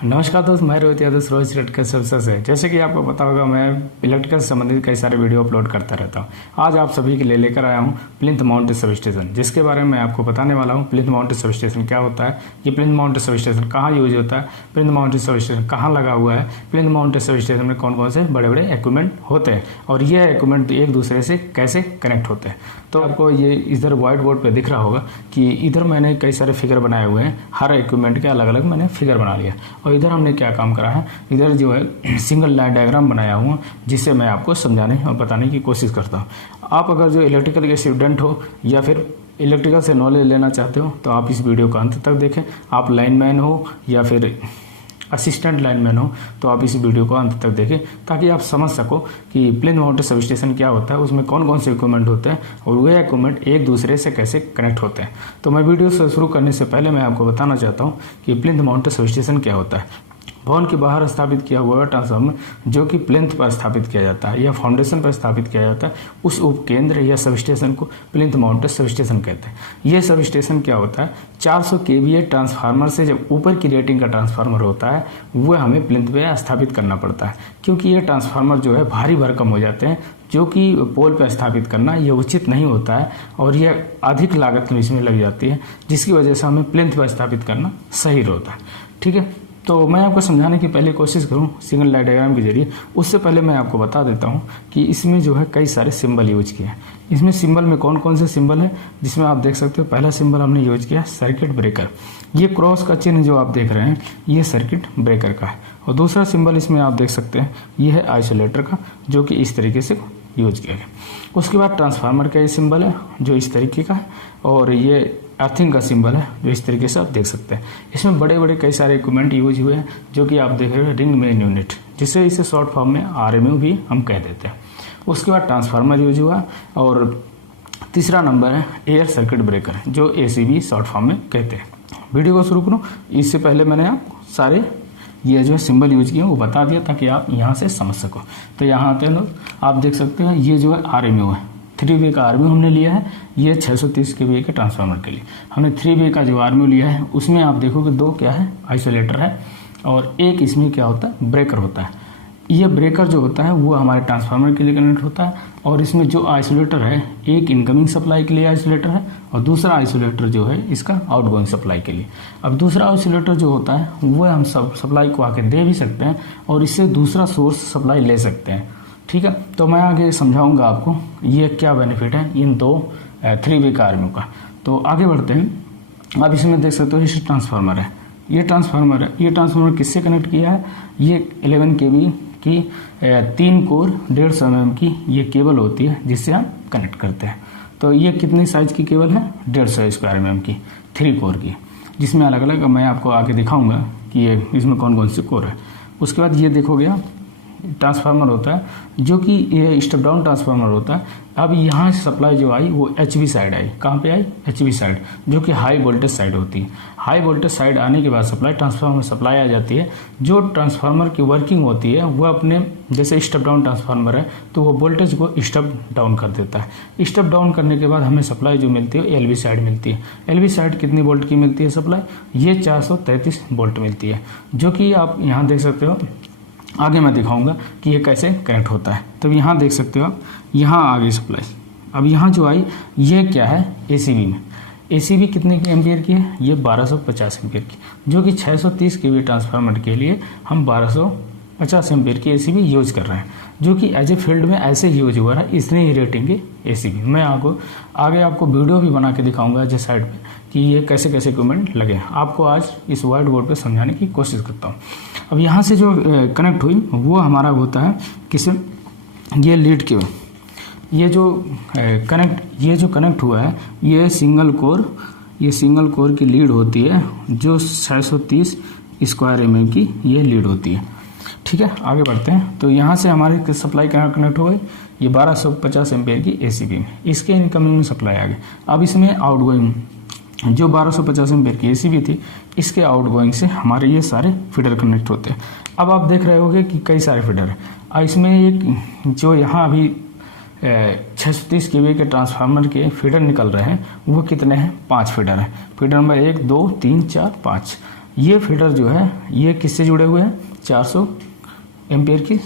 नमस्कार दोस्त, मैं रोहित यादव रोहित इलेक्ट्रिकल सर्विसेज है। जैसे कि आपको पता होगा, मैं इलेक्ट्रिकल से संबंधित कई सारे वीडियो अपलोड करता रहता हूं। आज आप सभी के लिए लेकर आया हूं प्लिंथ माउंटेड सब स्टेशन, जिसके बारे में मैं आपको बताने वाला हूं। प्लिंथ माउंटेड सब स्टेशन क्या होता है, ये प्लिंथ माउंटेड सब स्टेशन कहाँ यूज होता है, प्लिंथ माउंटेड सब स्टेशन कहाँ लगा हुआ है, प्लिंथ माउंटेड सब स्टेशन में कौन कौन से बड़े बड़े इक्विपमेंट होते हैं और ये इक्विपमेंट एक दूसरे से कैसे कनेक्ट होते हैं। तो आपको ये इधर व्हाइट बोर्ड पे दिख रहा होगा कि इधर मैंने कई सारे फिगर बनाए हुए हैं। हर इक्विपमेंट के अलग अलग मैंने फिगर बना लिया और इधर हमने क्या काम करा है, इधर जो है सिंगल लाइन डायग्राम बनाया हुआ, जिससे मैं आपको समझाने और बताने की कोशिश करता हूँ। आप अगर जो इलेक्ट्रिकल के स्टूडेंट हो या फिर इलेक्ट्रिकल से नॉलेज लेना चाहते हो तो आप इस वीडियो को अंत तक देखें। आप लाइनमैन हो या फिर असिस्टेंट लाइनमैन हो तो आप इस वीडियो को अंत तक देखें, ताकि आप समझ सको कि प्लिंथ माउंटेड सब स्टेशन क्या होता है, उसमें कौन कौन से इक्विपमेंट होते हैं और वे इक्विपमेंट एक दूसरे से कैसे कनेक्ट होते हैं। तो मैं वीडियो से शुरू करने से पहले मैं आपको बताना चाहता हूँ कि प्लिंथ माउंटेड सब स्टेशन क्या होता है। भवन के बाहर स्थापित किया हुआ ट्रांसफार्मर जो कि प्लिंथ पर स्थापित किया जाता है या फाउंडेशन पर स्थापित किया जाता है, उस उपकेंद्र या सब स्टेशन को प्लिंथ माउंटेड सब स्टेशन कहते हैं। यह सब स्टेशन क्या होता है, 400 केवीए ट्रांसफार्मर से जब ऊपर की रेटिंग का ट्रांसफार्मर होता है वह हमें प्लिंथ पे स्थापित करना पड़ता है, क्योंकि ये ट्रांसफार्मर जो है भारी भरकम हो जाते हैं, जो कि पोल पर स्थापित करना ये उचित नहीं होता है और यह अधिक लागत इसमें लग जाती है, जिसकी वजह से हमें प्लिंथ पर स्थापित करना सही होता है। ठीक है, तो मैं आपको समझाने की पहले कोशिश करूं सिंगल लाइन डायग्राम के जरिए। उससे पहले मैं आपको बता देता हूं कि इसमें जो है कई सारे सिंबल यूज किए हैं। इसमें सिंबल में कौन कौन से सिंबल है, जिसमें आप देख सकते हो पहला सिंबल हमने यूज किया सर्किट ब्रेकर। ये क्रॉस का चिन्ह जो आप देख रहे हैं ये सर्किट ब्रेकर का है। और दूसरा सिंबल इसमें आप देख सकते हैं ये है आइसोलेटर का, जो कि इस तरीके से यूज किया गया। उसके बाद ट्रांसफार्मर का ये सिंबल है जो इस तरीके का है, और ये अर्थिंग का सिंबल है जो इस तरीके से आप देख सकते हैं। इसमें बड़े बड़े कई सारे इक्विपमेंट यूज हुए हैं, जो कि आप देख रहे हैं रिंग मेन यूनिट, जिसे इसे शॉर्ट फॉर्म में RMU भी हम कह देते हैं। उसके बाद ट्रांसफार्मर यूज हुआ, और तीसरा नंबर है एयर सर्किट ब्रेकर, जो ACB शॉर्ट फॉर्म में कहते हैं। वीडियो को शुरू करूँ इससे पहले मैंने आप सारे ये जो सिंबल यूज किए वो बता दिया, ताकि आप यहाँ से समझ सको। तो यहाँ आते हैं लोग, आप देख सकते हैं ये जो है RMU है, 3 वे का RMU हमने लिया है। ये 630 kVA के ट्रांसफार्मर के लिए हमने 3 वे का जो RMU लिया है, उसमें आप देखोगे 2 क्या है, आइसोलेटर है, और एक इसमें क्या होता है, ब्रेकर होता है। ये ब्रेकर जो होता है वो हमारे ट्रांसफार्मर के लिए कनेक्ट होता है, और इसमें जो आइसोलेटर है, एक इनकमिंग सप्लाई के लिए आइसोलेटर है और दूसरा आइसोलेटर जो है इसका आउटगोइंग सप्लाई के लिए। अब दूसरा आइसोलेटर जो होता है वो हम सब सप्लाई को आके दे भी सकते हैं और इससे दूसरा सोर्स सप्लाई ले सकते हैं। ठीक है, तो मैं आगे समझाऊंगा आपको ये क्या बेनिफिट है इन दो 3 वे का RMU का। तो आगे बढ़ते हैं। अब इसमें देख सकते हो ये ट्रांसफार्मर है, ये ट्रांसफार्मर है। ये ट्रांसफार्मर किससे कनेक्ट किया है, ये 11 kV की 3 कोर 150 mm की ये केबल होती है, जिससे हम कनेक्ट करते हैं। तो ये कितनी साइज की केबल है, 150 स्क्वायर mm की 3 कोर की, जिसमें अलग अलग मैं आपको आगे दिखाऊंगा कि ये इसमें कौन कौन से कोर है। उसके बाद ये देखोगे आप ट्रांसफार्मर होता है जो कि ये स्टेप डाउन ट्रांसफार्मर होता है। अब यहाँ से सप्लाई जो आई वो HV साइड आई। कहाँ पे आई, HV साइड, जो कि हाई वोल्टेज साइड होती है। हाई वोल्टेज साइड आने के बाद सप्लाई ट्रांसफार्मर में सप्लाई आ जाती है। जो ट्रांसफार्मर की वर्किंग होती है वो अपने, जैसे स्टेप डाउन ट्रांसफार्मर है तो वो वोल्टेज को स्टेप डाउन कर देता है। स्टेप डाउन करने के बाद हमें सप्लाई जो मिलती है LV साइड मिलती है। LV साइड कितनी वोल्ट की मिलती है सप्लाई, ये 433 वोल्ट मिलती है, जो कि आप यहाँ देख सकते हो। आगे मैं दिखाऊंगा कि ये कैसे कनेक्ट होता है। तो यहाँ देख सकते हो आप, यहाँ आ गई सप्लाई। अब यहाँ जो आई ये क्या है, ACB में। ACB कितने की एम्पियर की है, ये 1250 एम्पियर की, जो कि 630 kV ट्रांसफार्मर के लिए हम 1250 एम्पियर की ACB यूज कर रहे हैं, जो कि एज ए फील्ड में ऐसे यूज हुआ है। इतनी ही रेटिंग की ACB मैं आगे आपको वीडियो भी बना के दिखाऊंगा एज ए साइड पे कि ये कैसे कैसे इक्विपमेंट लगे। आपको आज इस व्हाइट बोर्ड पे समझाने की कोशिश करता हूँ। अब यहाँ से जो कनेक्ट हुई वो हमारा होता है किसे, ये लीड केबल। ये जो कनेक्ट हुआ है ये सिंगल कोर की लीड होती है, जो 630 स्क्वायर mm की ये लीड होती है। ठीक है, आगे बढ़ते हैं। तो यहाँ से हमारे सप्लाई कनेक्ट हो गई, ये 1250 एम्पियर की ACB में, इसके इनकमिंग में सप्लाई आ गई। अब इसमें आउटगोइंग जो 1250 एम्पियर की ACB थी, इसके आउटगोइंग से हमारे ये सारे फीडर कनेक्ट होते हैं। अब आप देख रहे होंगे कि कई सारे फीडर हैं। इसमें एक जो यहाँ अभी 630 kV के ट्रांसफार्मर के फीडर निकल रहे हैं वो कितने हैं, 5 फीडर हैं। Feeder number 1, 2, 3, 4, 5। ये फीडर जो है ये किससे जुड़े हुए हैं, 400 एम्पियर की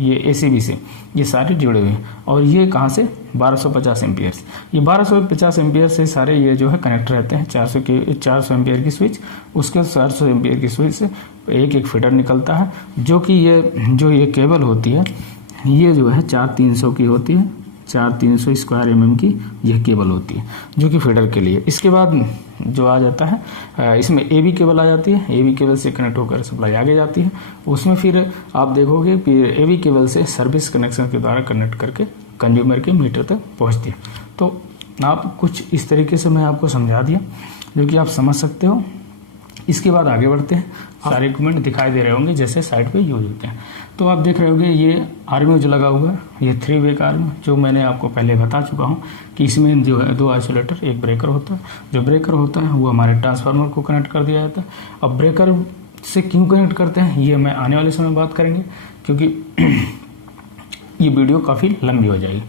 ये एसीबी से ये सारे जुड़े हुए हैं। और ये कहाँ से, 1250 एम्पियर से। ये 1250 एम्पियर से सारे ये जो है कनेक्ट रहते हैं। 400 एम्पियर की स्विच, उसके 400 एम्पियर की स्विच से एक एक फीडर निकलता है, जो कि ये केबल होती है ये जो है 4300 की होती है, 4300 स्क्वायर mm की यह केबल होती है जो कि फीडर के लिए। इसके बाद जो आ जाता है इसमें AB केबल आ जाती है। AB केबल से कनेक्ट होकर सप्लाई आगे जाती है। उसमें फिर आप देखोगे फिर AB केबल से सर्विस कनेक्शन के द्वारा कनेक्ट करके कंज्यूमर के मीटर तक पहुंचती है। तो आप कुछ इस तरीके से मैं आपको समझा दिया जो कि आप समझ सकते हो। इसके बाद आगे बढ़ते हैं। सारे इक्विपमेंट दिखाई दे रहे होंगे जैसे साइट पे यूज होते हैं। तो आप देख रहे होंगे ये आर्मी जो लगा हुआ है, ये 3 वे का आर्मी जो मैंने आपको पहले बता चुका हूँ कि इसमें जो है 2 आइसोलेटर, एक ब्रेकर होता है। जो ब्रेकर होता है वो हमारे ट्रांसफार्मर को कनेक्ट कर दिया जाता है। अब ब्रेकर से क्यों कनेक्ट करते हैं ये मैं आने वाले समय बात करेंगे, क्योंकि ये वीडियो काफ़ी लंबी हो जाएगी।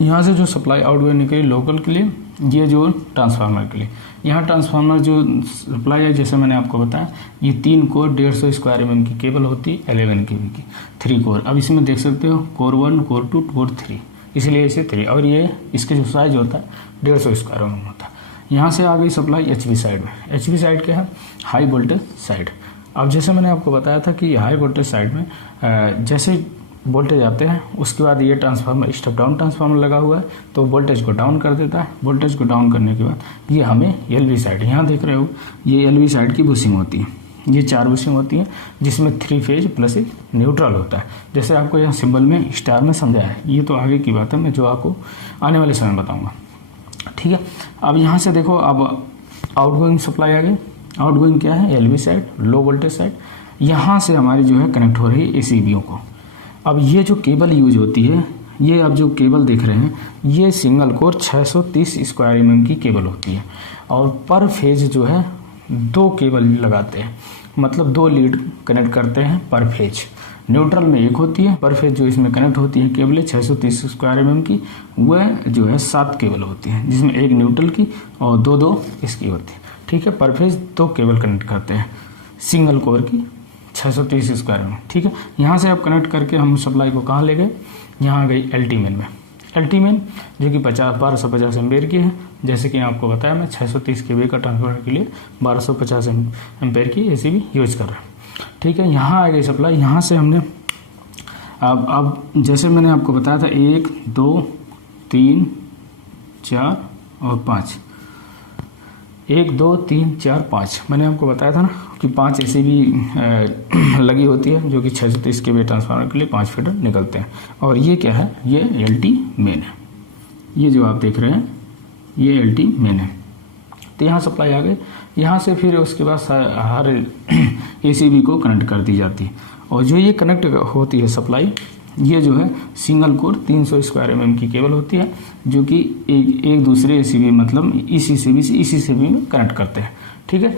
यहाँ से जो सप्लाई आउटगोइंग निकली लोकल के लिए, ये जो ट्रांसफार्मर के लिए, यहाँ ट्रांसफार्मर जो सप्लाई है जैसे मैंने आपको बताया ये 3 कोर 150 स्क्वायर mm की केबल होती है 11 kV की, 3 कोर। अब इसमें देख सकते हो कोर 1, कोर 2, कोर 3, इसलिए इसे 3। और ये इसके जो साइज होता है 150 स्क्वायर mm होता है। यहाँ से आ गई सप्लाई HV साइड में। HV साइड क्या है, हाई वोल्टेज साइड। अब जैसे मैंने आपको बताया था कि हाई वोल्टेज साइड में जैसे वोल्टेज आते हैं उसके बाद ये ट्रांसफार्मर स्टेप डाउन ट्रांसफार्मर लगा हुआ है तो वोल्टेज को डाउन कर देता है। वोल्टेज को डाउन करने के बाद ये हमें LV साइड, यहाँ देख रहे हो ये LV साइड की बुशिंग होती है। ये 4 बुशिंग होती है जिसमें 3 फेज प्लस एक न्यूट्रल होता है। जैसे आपको यहाँ सिंबल में स्टार में समझाया है, ये तो आगे की बात है, मैं जो आपको आने वाले समय बताऊँगा। ठीक है, अब यहाँ से देखो अब आउटगोइंग सप्लाई आ गई। आउटगोइंग क्या है, LV side, low voltage side. यहाँ से हमारी जो है कनेक्ट हो रही है ACBO को। अब ये जो केबल यूज होती है, ये आप जो केबल देख रहे हैं ये सिंगल कोर 630 स्क्वायर mm की केबल होती है। और पर फेज जो है 2 केबल लगाते हैं, मतलब 2 लीड कनेक्ट करते हैं पर फेज। न्यूट्रल में एक होती है, पर फेज जो इसमें कनेक्ट होती है केबल 630 स्क्वायर mm की, वह जो है 7 केबल होती है जिसमें एक न्यूट्रल की और 2 इसकी होती है। ठीक है, पर फेज 2 केबल कनेक्ट करते हैं सिंगल कोर की 630 स्क्वायर में। ठीक है, यहाँ से आप कनेक्ट करके हम सप्लाई को कहाँ ले गए, यहाँ गई LT मेन में। LT मेन जो कि 1250 एम्पेयर की है। जैसे कि आपको बताया मैं 630 kV का ट्रांसफार्मर के लिए 1250 एम्पेयर की ACB यूज कर रहा हूँ। ठीक है, यहाँ आ गई सप्लाई। यहाँ से हमने अब जैसे मैंने आपको बताया था 1, 2, 3, 4 और 5, 1, 2, 3, 4, 5 मैंने आपको बताया था ना कि 5 ACB लगी होती है जो कि 630 kV ट्रांसफार्मर के लिए 5 फीडर निकलते हैं। और ये क्या है, ये LT मेन है। ये जो आप देख रहे हैं ये LT मेन है। तो यहाँ सप्लाई आ गई। यहाँ से फिर उसके बाद हर ACB को कनेक्ट कर दी जाती है। और जो ये कनेक्ट होती है सप्लाई, ये जो है सिंगल कोर 300 स्क्वायर mm की केबल होती है जो कि एक दूसरे ACB मतलब ECCB से ECCB में कनेक्ट करते हैं। ठीक है,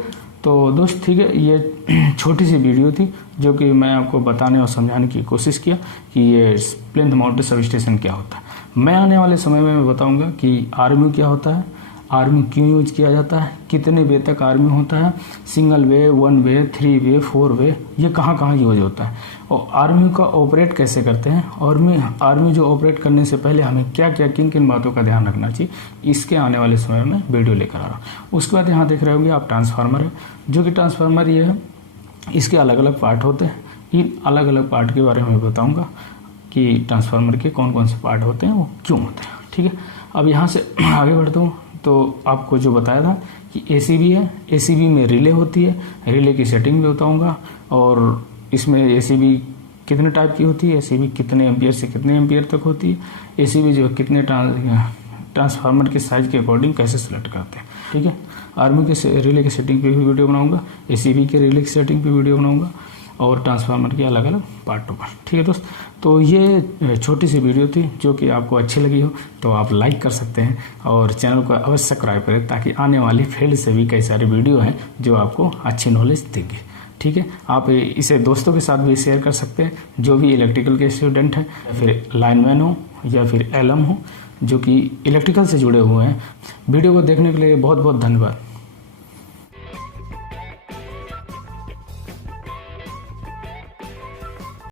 तो दोस्त ठीक है, ये छोटी सी वीडियो थी जो कि मैं आपको बताने और समझाने की कोशिश किया कि ये प्लिंथ माउंटेड सब स्टेशन क्या होता है। मैं आने वाले समय में मैं बताऊंगा कि आर्मी क्या होता है, आर्मी क्यों यूज किया जाता है, कितने वे तक आर्मी होता है, सिंगल वे, 1 वे, 3 वे, 4 वे, ये कहाँ कहाँ यूज होता है, और आर्मी का ऑपरेट कैसे करते हैं, और आर्मी जो ऑपरेट करने से पहले हमें क्या क्या किन किन बातों का ध्यान रखना चाहिए, इसके आने वाले समय में वीडियो लेकर आ रहा हूँ। उसके बाद यहाँ देख रहे होंगे आप ट्रांसफार्मर है, जो कि ट्रांसफार्मर ये है, इसके अलग अलग पार्ट होते हैं। इन अलग अलग पार्ट के बारे में बताऊँगा कि ट्रांसफार्मर के कौन कौन से पार्ट होते हैं, वो क्यों होते हैं। ठीक है, अब यहाँ से आगे बढ़ता हूँ। तो आपको जो बताया था कि ACB है, ACB में रिले होती है, रिले की सेटिंग भी बताऊंगा। और इसमें ACB कितने टाइप की होती है, ACB कितने एम्पियर से कितने एम्पियर तक होती है, ACB जो कितने ट्रांसफार्मर के साइज के अकॉर्डिंग कैसे सेलेक्ट करते हैं। ठीक है, आर्मी के रिले की सेटिंग पे भी वीडियो बनाऊंगा, ACB के रिले की सेटिंग पे वीडियो बनाऊंगा, और ट्रांसफार्मर के अलग अलग पार्टों पर। ठीक है दोस्त, तो ये छोटी सी वीडियो थी जो कि आपको अच्छी लगी हो तो आप लाइक कर सकते हैं और चैनल को अवश्य सब्सक्राइब करें, ताकि आने वाली फील्ड से भी कई सारे वीडियो हैं जो आपको अच्छी नॉलेज देंगे। ठीक है, आप इसे दोस्तों के साथ भी शेयर कर सकते हैं जो भी इलेक्ट्रिकल के स्टूडेंट हैं, या फिर लाइनमैन हो या फिर LM हो जो कि इलेक्ट्रिकल से जुड़े हुए हैं। वीडियो को देखने के लिए बहुत बहुत धन्यवाद।